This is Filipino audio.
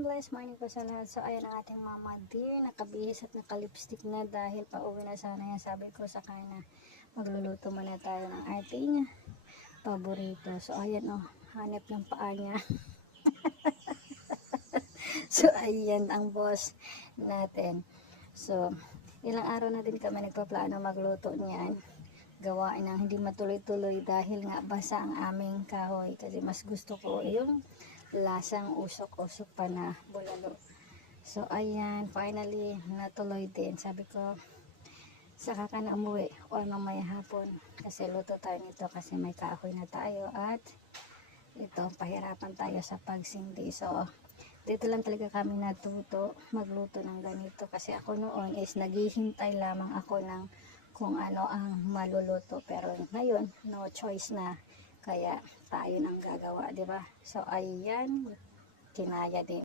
blessed morning po sa lahat. So, ayan ang ating mama dear. Nakabihis at nakalipstick na dahil pauwi na sana yan. Sabi ko sa kanya, magluluto muna tayo ng ating paborito. So, ayan hanap ng paa niya. So, ayan ang boss natin. So, ilang araw na din kami nagpaplano magluto niyan. Gawain ng hindi matuloy-tuloy dahil nga basa ang aming kahoy. Kasi mas gusto ko yung lasang usok-usok pa na bulalo. So, ayan, finally, natuloy din. Sabi ko, saka ka na umuwi o mamaya hapon. Kasi luto tayo nito kasi may kahoy na tayo at ito, pahirapan tayo sa pagsindi. So, dito lang talaga kami natuto magluto ng ganito. Kasi ako noon is naghihintay lamang ako ng kung ano ang maluluto. Pero ngayon, no choice na. Kaya tayo nang gagawa, di ba? So, ayan, kinaya din.